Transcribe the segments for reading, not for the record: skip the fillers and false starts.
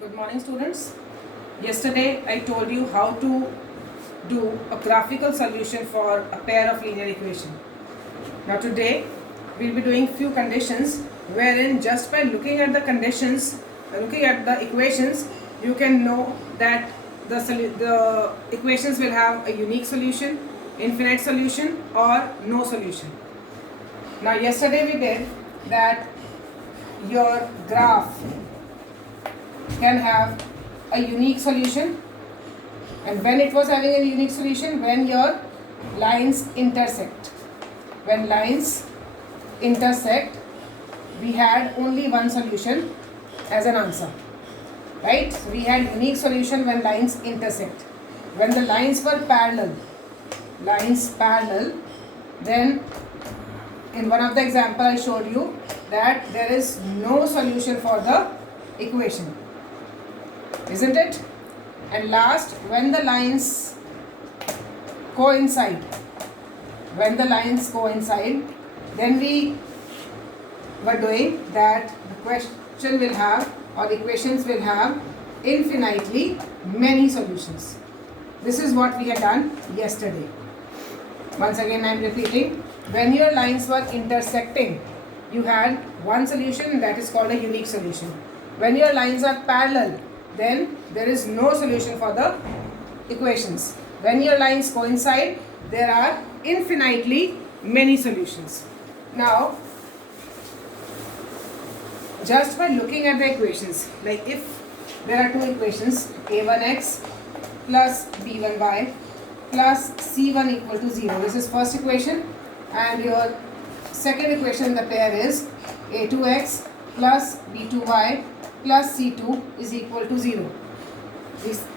Good morning, students. Yesterday I told you how to do a graphical solution for a pair of linear equation. Now today we'll be doing few conditions wherein just by looking at the conditions, looking at the equations, you can know that the equations will have a unique solution, infinite solution or no solution. Now yesterday we did that your graph can have a unique solution, and when it was having a unique solution, when your lines intersect. When lines intersect, we had only one solution as an answer, right? So we had unique solution when lines intersect. When the lines were parallel, then in one of the example I showed you that there is no solution for the equation, isn't it? And last, when the lines coincide, then we were doing that the question will have, or equations will have, infinitely many solutions. This is what we had done yesterday. Once again I am repeating, when your lines were intersecting, you had one solution, that is called a unique solution. When your lines are parallel, then there is no solution for the equations. When your lines coincide, there are infinitely many solutions. Now, just by looking at the equations, like if there are two equations, a1x plus b1y plus c1 equal to 0, this is first equation, and your second equation in the pair is a2x plus b2y plus c2 is equal to 0.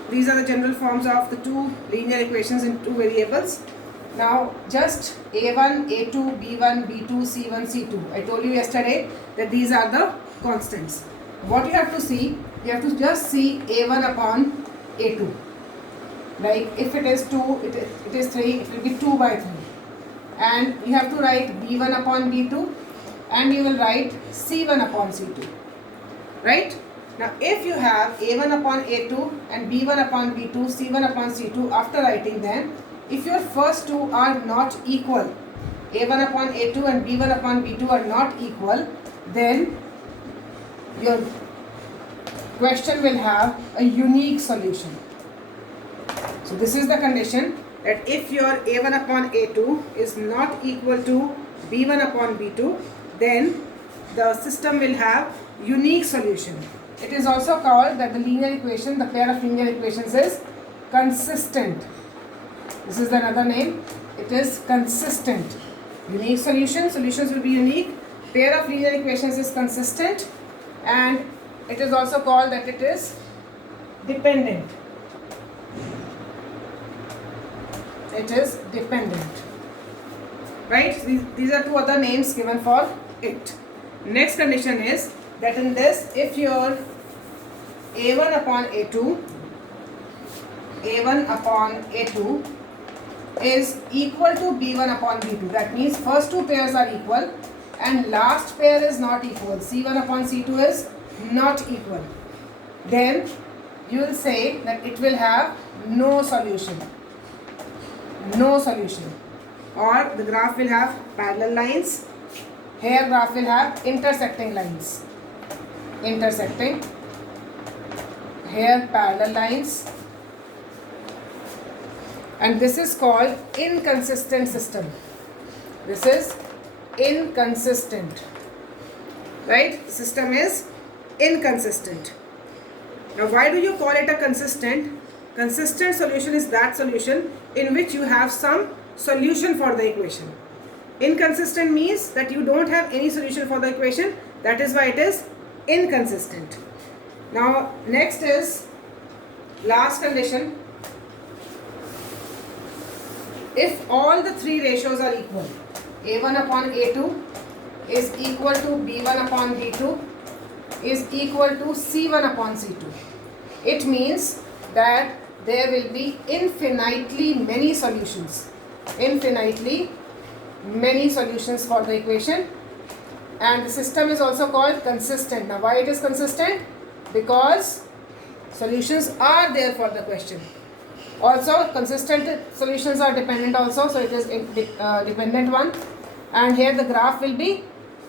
These are the general forms of the two linear equations in two variables. Now just a1, a2, b1, b2, c1, c2. I told you yesterday that these are the constants. What you have to see, you have to just see a1 upon a2. Like if it is 2, it is 3, it will be 2 by 3. And you have to write b1 upon b2 and you will write c1 upon c2. Right? Now if you have a1 upon a2 and b1 upon b2, c1 upon c2, after writing them, if your first two are not equal, a1 upon a2 and b1 upon b2 are not equal, then your question will have a unique solution. So this is the condition, that if your a1 upon a2 is not equal to b1 upon b2, then the system will have unique solution. It is also called that the linear equation, the pair of linear equations is consistent. This is another name. It is consistent. Unique solutions will be unique. Pair of linear equations is consistent, and it is also called that it is dependent. It is dependent. Right? These are two other names given for it. Next condition is that in this, if your a1 upon a2 is equal to b1 upon b2, that means first two pairs are equal and last pair is not equal, c1 upon c2 is not equal, then you will say that it will have no solution. No solution. Or the graph will have parallel lines. Here graph will have intersecting lines. Intersecting. Here parallel lines. And this is called inconsistent system. This is inconsistent. Right? The system is inconsistent. Now why do you call it a consistent? Consistent solution is that solution in which you have some solution for the equation. Inconsistent means that you don't have any solution for the equation. That is why it is inconsistent. Now next is last condition. If all the three ratios are equal, a1 upon a2 is equal to b1 upon b2 is equal to c1 upon c2. It means that there will be infinitely many solutions. Infinitely many solutions for the equation, and the system is also called consistent. Now why it is consistent? Because solutions are there for the question. Also, consistent solutions are dependent also, so it is dependent one. And here the graph will be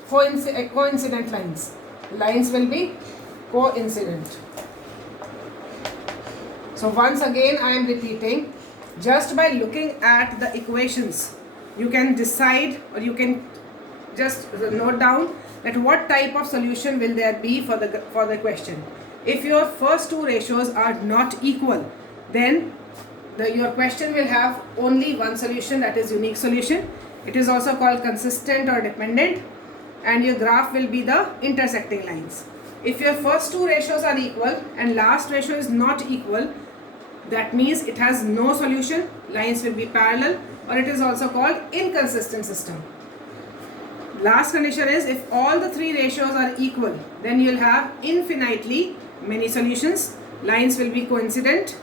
coincident lines. Lines will be coincident. So once again I am repeating, just by looking at the equations, you can decide, or you can just note down that what type of solution will there be for the question. If your first two ratios are not equal, then your question will have only one solution, that is unique solution. It is also called consistent or dependent, and your graph will be the intersecting lines. If your first two ratios are equal and last ratio is not equal, that means it has no solution, lines will be parallel, or it is also called inconsistent system. Last condition is if all the three ratios are equal, then you will have infinitely many solutions, lines will be coincident.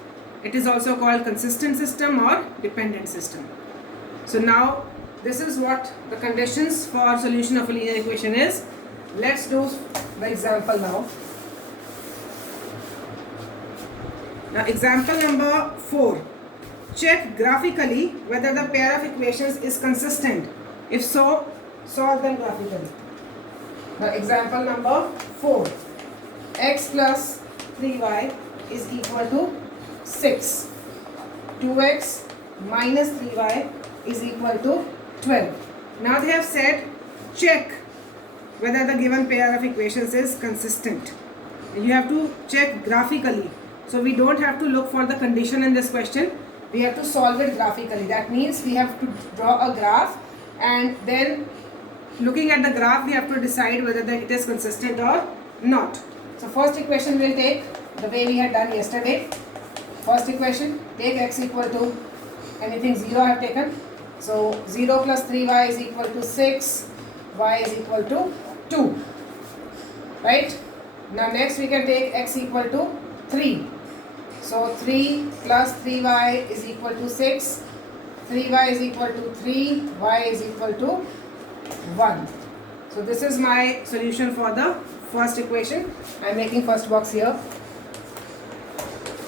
It is also called consistent system or dependent system. So now this is what the conditions for solution of a linear equation is. Let's do the example now. Now example number 4. Check graphically whether the pair of equations is consistent. If so, solve them graphically. Now example number 4. X plus 3y is equal to 6. 2x minus 3y is equal to 12. Now they have said check whether the given pair of equations is consistent. You have to check graphically. So we don't have to look for the condition in this question. We have to solve it graphically. That means we have to draw a graph, and then looking at the graph we have to decide whether it is consistent or not. So first equation we'll take the way we had done yesterday. First equation, take x equal to anything 0 I have taken. So 0 plus 3y is equal to 6, y is equal to 2. Right? Now next we can take x equal to 3. So 3 plus 3y is equal to 6, 3y is equal to 3, y is equal to 1. So this is my solution for the first equation. I am making first box here.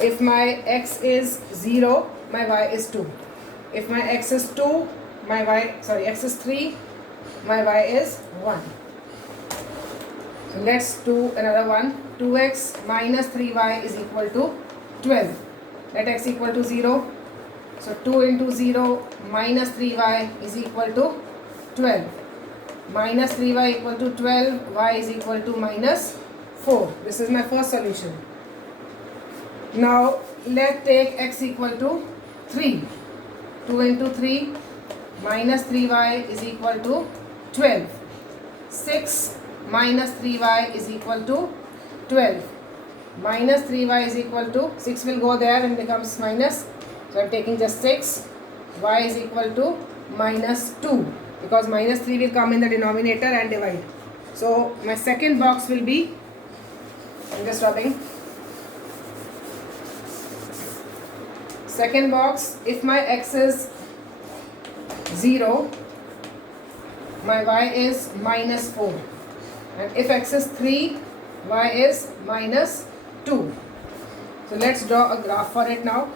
If my x is 0, my y is 2. If my x is 2, x is 3, my y is 1. So let's do another one. 2x minus 3y is equal to 12. Let x equal to 0. So 2 into 0 minus 3y is equal to 12. Minus 3y equal to 12, y is equal to minus 4. This is my first solution. Now let's take x equal to 3. 2 into 3 minus 3y is equal to 12. 6 minus 3y is equal to 12. Minus 3y is equal to, 6 will go there and becomes minus. So I am taking just 6. Y is equal to minus 2, because minus 3 will come in the denominator and divide. So my second box will be, I am just rubbing. Second box, if my x is 0, my y is minus 4. And if x is 3, y is minus 2. So let's draw a graph for it now.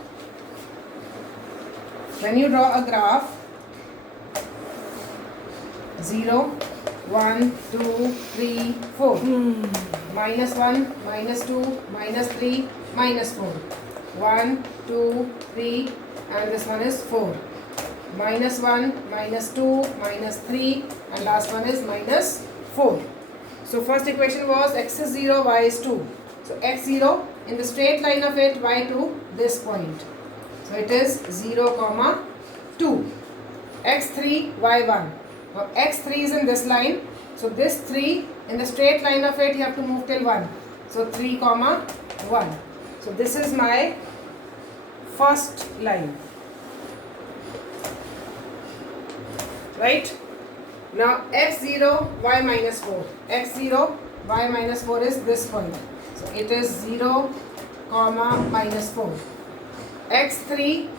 When you draw a graph, 0, 1, 2, 3, 4. Minus 1, minus 2, minus 3, minus 4. 1, 2, 3, and this one is 4. Minus 1, minus 2, minus 3, and last one is minus 4. So first equation was x is 0, y is 2. So x 0, in the straight line of it, y to this point. So it is 0, 2. x 3, y 1. Now x 3 is in this line. So this 3, in the straight line of it, you have to move till 1. So 3, 1. So this is my first line. Right? Now x0, y minus 4. x0, y minus 4 is this point. So it is 0, minus 4. x3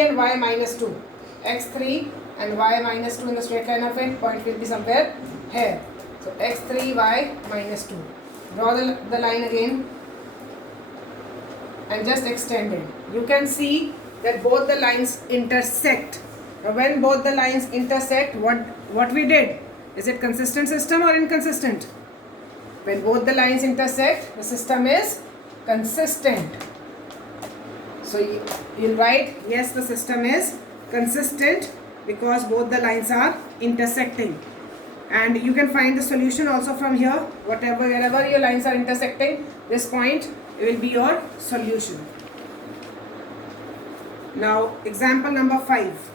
and y minus 2. x3 and y minus 2 in the straight line of it, point will be somewhere here. So x3, y minus 2. Draw the line again. and just extended. You can see that both the lines intersect. Now when both the lines intersect, what we did? Is it consistent system or inconsistent? When both the lines intersect, the system is consistent. So you'll write, yes, the system is consistent because both the lines are intersecting. And you can find the solution also from here. Wherever your lines are intersecting, this point will be your solution. Now, example number 5.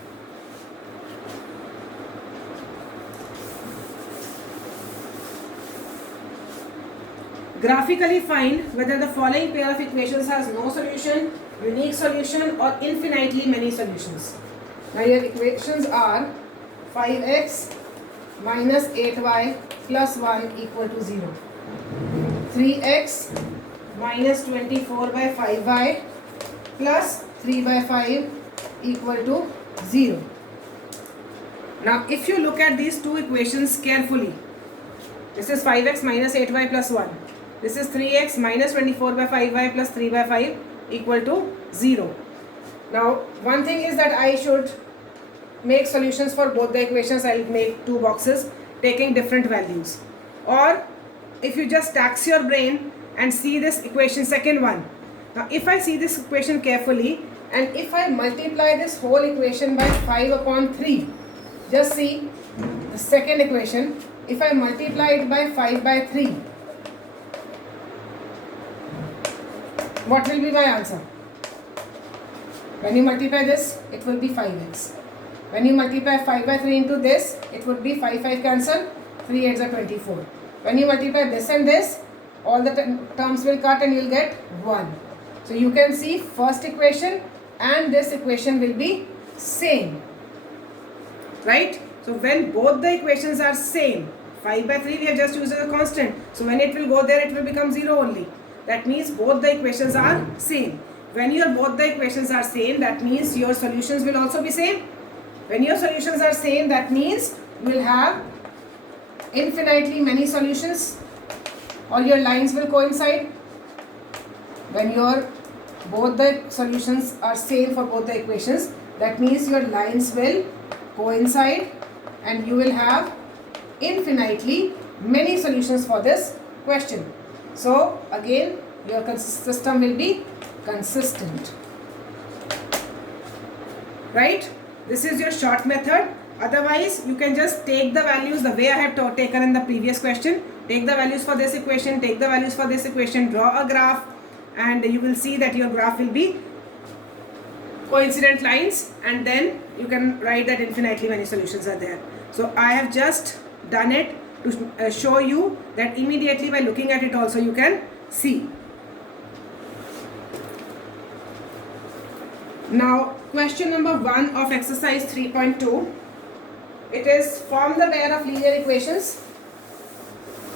Graphically find whether the following pair of equations has no solution, unique solution, or infinitely many solutions. Now your equations are 5x minus 8y plus 1 equal to 0. 3x minus 24 by 5y plus 3 by 5 equal to 0. Now if you look at these two equations carefully, this is 5x minus 8y plus 1. This is 3x minus 24 by 5y plus 3 by 5 equal to 0. Now one thing is that I should make solutions for both the equations. I'll make two boxes taking different values. Or if you just tax your brain and see this equation, second one. Now if I see this equation carefully and if I multiply this whole equation by 5 upon 3, just see the second equation. If I multiply it by 5 by 3, what will be my answer? When you multiply this, it will be 5x. When you multiply 5 by 3 into this, it would be 5 cancel, 3 8s are 24. When you multiply this and this, all the terms will cut and you will get 1. So you can see first equation and this equation will be same. Right? So when both the equations are same, 5 by 3 we have just used as a constant. So when it will go there, it will become 0 only. That means both the equations are same. When both the equations are same, that means your solutions will also be same. When your solutions are same, that means you will have infinitely many solutions. All your lines will coincide. When both the solutions are same for both the equations, that means your lines will coincide and you will have infinitely many solutions for this question. So again, your system will be consistent. Right? This is your short method. Otherwise, you can just take the values the way I have taken in the previous question. Take the values for this equation, take the values for this equation, draw a graph, and you will see that your graph will be coincident lines, and then you can write that infinitely many solutions are there. So I have just done it to show you that immediately by looking at it also you can see. Now question number 1 of exercise 3.2. It is form the pair of linear equations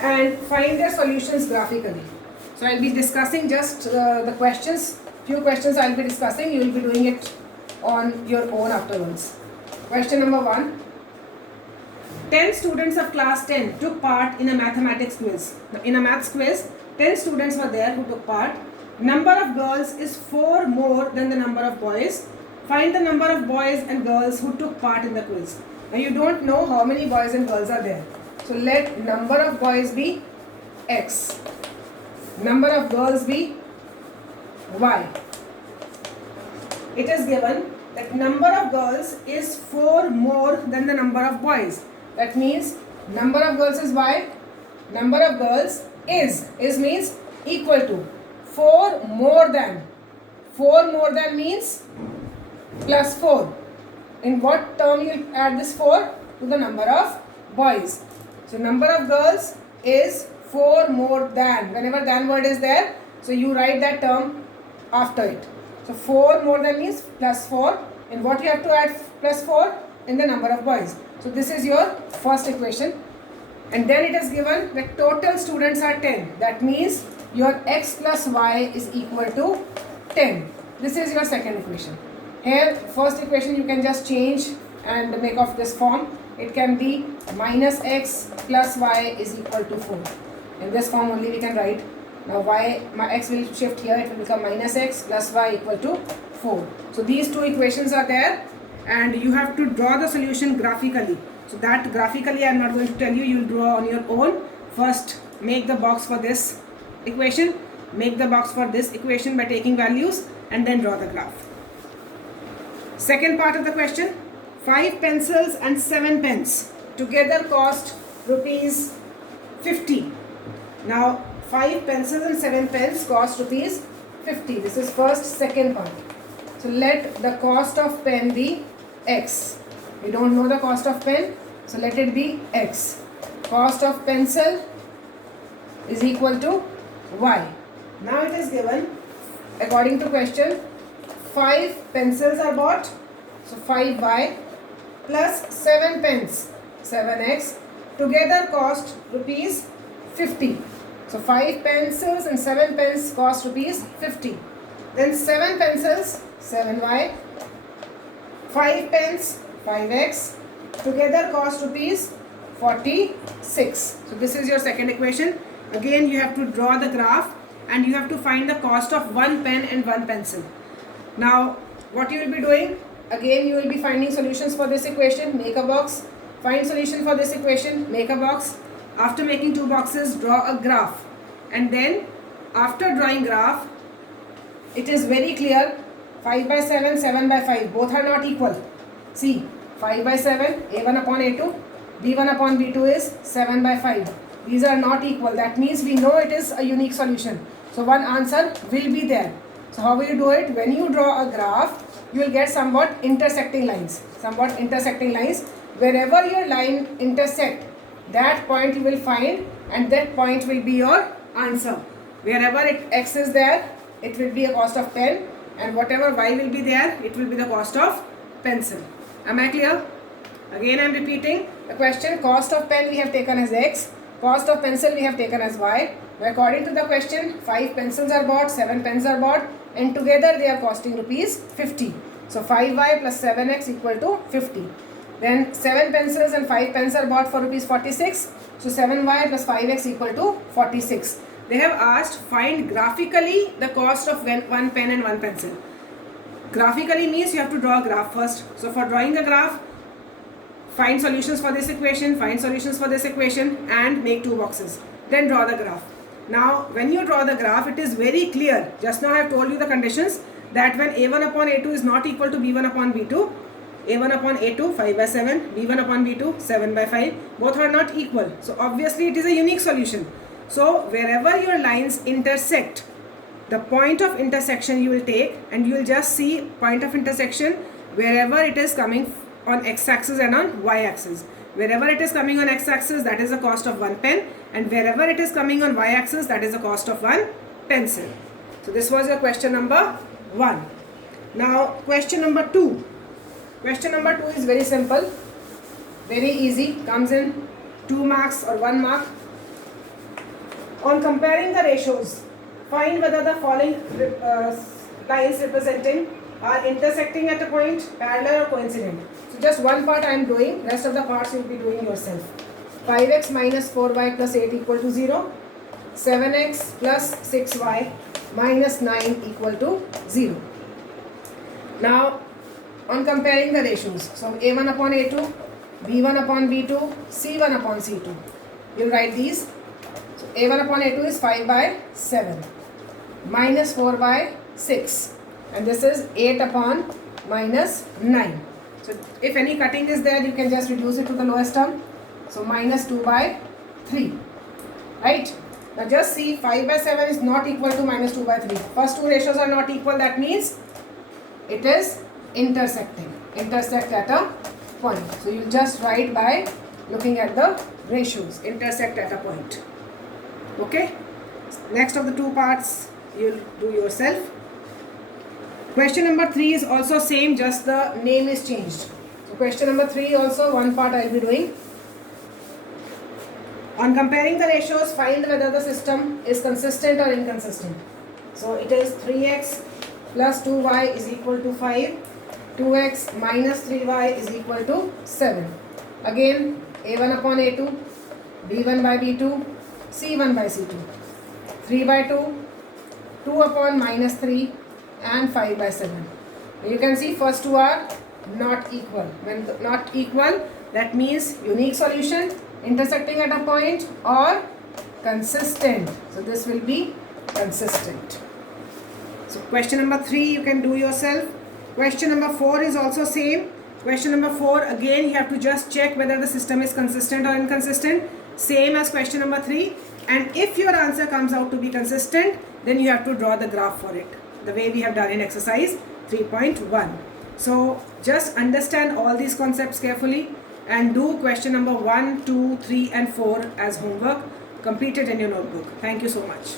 and find their solutions graphically. So I will be discussing just the questions. Few questions I will be discussing. You will be doing it on your own afterwards. Question number 1. 10 students of class 10 took part in a mathematics quiz. Now, in a maths quiz, 10 students were there who took part. Number of girls is 4 more than the number of boys. Find the number of boys and girls who took part in the quiz. Now you don't know how many boys and girls are there. So let number of boys be X. Number of girls be Y. It is given that number of girls is 4 more than the number of boys. That means number of girls is Y. Number of girls is means equal to 4 more than. 4 more than means plus 4. In what term you will add this 4? To the number of boys. So number of girls is 4 more than. Whenever than word is there, so you write that term after it. So 4 more than means plus 4. And what you have to add plus 4? In the number of boys. So this is your first equation. And then it is given that total students are 10. That means your x plus y is equal to 10. This is your second equation. Here, first equation you can just change and make of this form. It can be minus x plus y is equal to 4. In this form only we can write. Now my x will shift here, it will become minus x plus y equal to 4. So these two equations are there and you have to draw the solution graphically. So that graphically I am not going to tell you, you will draw on your own. First make the box for this equation, make the box for this equation by taking values and then draw the graph. Second part of the question, 5 pencils and 7 pens together cost rupees 50. Now 5 pencils and 7 pens cost rupees 50. This is first, second part. So let the cost of pen be x. We don't know the cost of pen, so let it be x. Cost of pencil is equal to y. Now it is given, according to question, 5 pencils are bought, so 5y plus 7 pens, 7x, together cost rupees 50. So 5 pencils and 7 pens cost rupees 50. Then 7 pencils, 7y, 5 pens, 5x, together cost rupees 46. So this is your second equation. Again you have to draw the graph and you have to find the cost of one pen and one pencil. Now what you will be doing, again you will be finding solutions for this equation, make a box, find solution for this equation, make a box. After making two boxes, draw a graph, and then after drawing graph, it is very clear, 5 by 7, 7 by 5, both are not equal. See, 5 by 7, a1 upon a2, b1 upon b2 is 7 by 5. These are not equal. That means we know it is a unique solution. So one answer will be there. So how will you do it? When you draw a graph, you will get somewhat intersecting lines. Wherever your line intersect, that point you will find and that point will be your answer. Wherever x is there, it will be a cost of pen, and whatever y will be there, it will be the cost of pencil. Am I clear? Again I am repeating the question. Cost of pen we have taken as x, cost of pencil we have taken as y. According to the question, 5 pencils are bought, 7 pens are bought, and together they are costing rupees 50. So 5y plus 7x equal to 50. Then 7 pencils and 5 pens are bought for rupees 46. So 7y plus 5x equal to 46. They have asked find graphically the cost of one pen and one pencil. Graphically means you have to draw a graph first. So for drawing the graph, find solutions for this equation, and make two boxes. Then draw the graph. Now when you draw the graph, it is very clear. Just now I have told you the conditions that when a1 upon a2 is not equal to b1 upon b2, a1 upon a2 5 by 7, b1 upon b2 7 by 5, both are not equal. So obviously it is a unique solution. So wherever your lines intersect, the point of intersection you will take, and you will just see point of intersection wherever it is coming on x-axis and on y-axis. Wherever it is coming on x-axis, that is the cost of one pen, and wherever it is coming on y-axis, that is the cost of one pencil. So this was your question number 1. Now question number 2. Question number 2 is very simple, very easy, comes in 2 marks or 1 mark. On comparing the ratios, find whether the following lines representing are intersecting at a point, parallel or coincident. So just one part I am doing, rest of the parts you will be doing yourself. 5x minus 4y plus 8 equal to 0. 7x plus 6y minus 9 equal to 0. Now on comparing the ratios, so a1 upon a2, b1 upon b2, c1 upon c2. You will write these. So a1 upon a2 is 5 by 7 minus 4 by 6, and this is 8 upon minus 9. So if any cutting is there, you can just reduce it to the lowest term. So minus 2 by 3. Right? Now just see, 5 by 7 is not equal to minus 2 by 3. First two ratios are not equal. That means it is intersecting. Intersect at a point. So you just write by looking at the ratios. Intersect at a point. Okay? Next of the two parts you will do yourself. Question number 3 is also same, just the name is changed. So question number 3 also one part I will be doing. On comparing the ratios, find whether the system is consistent or inconsistent. So it is 3x plus 2y is equal to 5, 2x minus 3y is equal to 7. Again a1 upon a2, b1 by b2, c1 by c2. 3 by 2, 2 upon minus 3 and 5 by 7. You can see first two are not equal. When not equal, that means unique solution, intersecting at a point, or consistent. So this will be consistent. So question number 3 you can do yourself. Question number 4 is also same. Question number 4, again you have to just check whether the system is consistent or inconsistent. Same as question number 3. And if your answer comes out to be consistent, then you have to draw the graph for it, the way we have done in exercise 3.1. So just understand all these concepts carefully and do question number 1, 2, 3 and 4 as homework. Complete it in your notebook. Thank you so much.